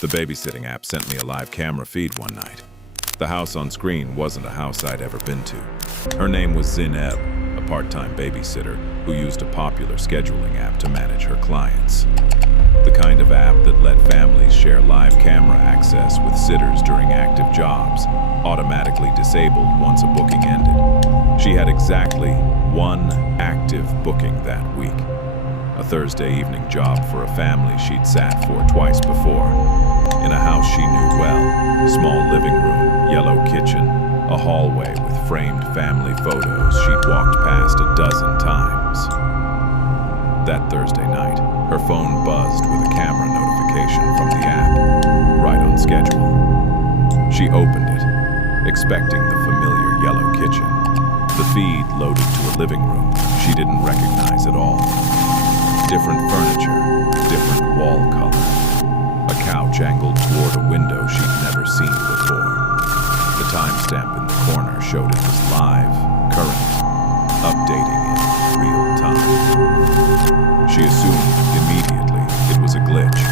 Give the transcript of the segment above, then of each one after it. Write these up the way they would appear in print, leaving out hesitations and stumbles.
The babysitting app sent me a live camera feed one night. The house on screen wasn't a house I'd ever been to. Her name was Zineb, a part-time babysitter who used a popular scheduling app to manage her clients. The kind of app that let families share live camera access with sitters during active jobs, automatically disabled once a booking ended. She had exactly one active booking that week. A Thursday evening job for a family she'd sat for twice before. In a house she knew well, small living room, yellow kitchen, a hallway with framed family photos she'd walked past a dozen times. That Thursday night, her phone buzzed with a camera notification from the app, right on schedule. She opened it, expecting the familiar yellow kitchen. The feed loaded to a living room she didn't recognize at all. Different furniture, different wall color. A couch angled toward a window she'd never seen before. The timestamp in the corner showed it was live, current, updating in real time. She assumed immediately it was a glitch,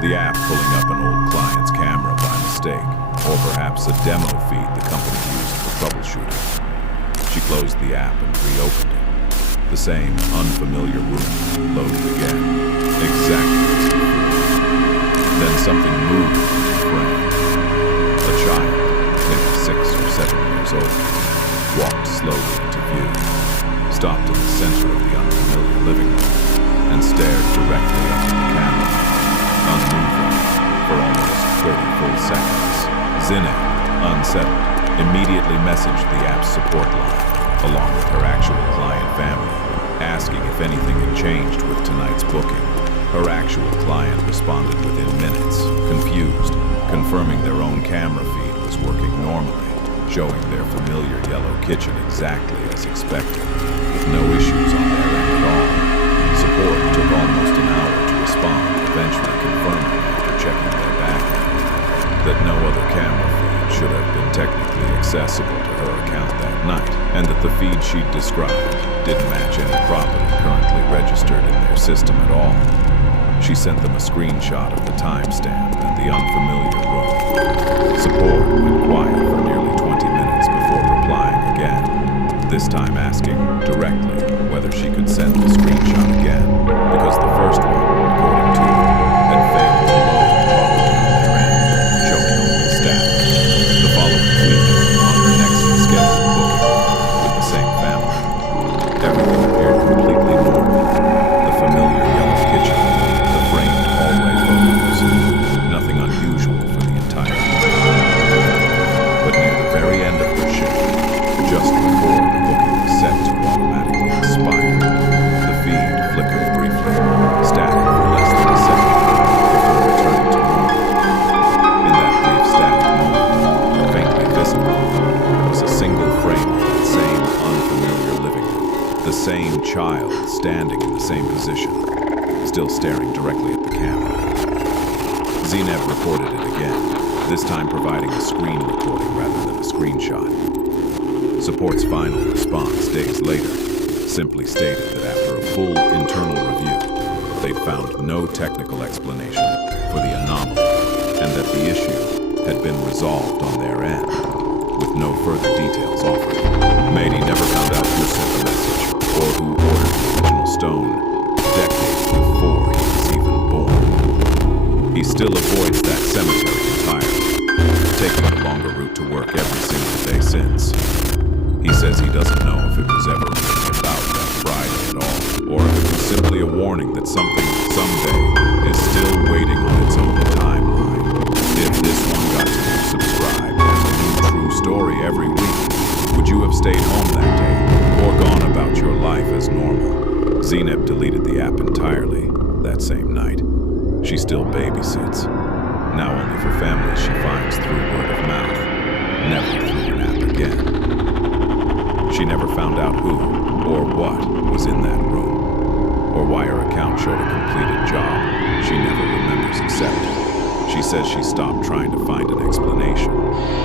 the app pulling up an old client's camera by mistake, or perhaps a demo feed the company used for troubleshooting. She closed the app and reopened it. The same unfamiliar room loaded again, exactly as before. Then something moved in the frame. A child, maybe 6 or 7 years old, walked slowly into view, stopped in the center of the unfamiliar living room, and stared directly up at the camera, unmoving for almost 30 full seconds. Zineb, unsettled, immediately messaged the app's support line, along with her actual client family, asking if anything had changed with tonight's booking. Her actual client responded within minutes, confused, confirming their own camera feed was working normally, showing their familiar yellow kitchen exactly as expected, with no issues on their end at all. Support took almost an hour to respond, eventually confirming after checking their backend that no other camera feed should have been technically accessible to her account that night, and that the feed she'd described didn't match any property currently registered in their system at all. She sent them a screenshot of the timestamp and the unfamiliar room. Support went quiet for nearly 20 minutes before replying again, this time asking directly whether she could send the screenshot again, because the first one, according to them, had failed to load properly on their end, showing only status. The following week, on her next scheduled booking with the same family, everything appeared completely normal. The familiar yellow kitchen, the framed hallway photos, nothing unusual for the entire week. But near the very end of her shift, just before the booking was set to automatically expire, the feed flickered briefly, static for less than a second, before returning to normal. In that brief static moment, faintly visible, was a single frame of that same unfamiliar living room, the same child standing in the same position, still staring directly at the camera. Zineb reported it again, this time providing a screen recording rather than a screenshot. Support's final response days later simply stated that after a full internal review, they'd found no technical explanation for the anomaly and that the issue had been resolved on their end, with no further details offered. Mady never found out who sent the message or who ordered the original stone decades before he was even born. He still avoids that cemetery entirely, taking the longer route to work every single day since. He says he doesn't know if it was ever really about that Friday at all, or if it was simply a warning that something someday is still waiting on its own timeline. If this one got to you subscribed, there's a new true story every week. Would you have stayed home that day, or gone about your life as normal? Zineb deleted the app entirely that same night. She still babysits, now only for families she finds through word of mouth, never through an app again. She never found out who or what was in that room, or why her account showed a completed job she never remembers accepting. She says she stopped trying to find an explanation.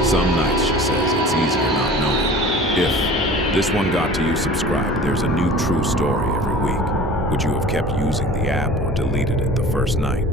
Some nights, she says, it's easier not knowing. If this one got to you subscribed, there's a new true story every week. Would you have kept using the app or deleted it the first night?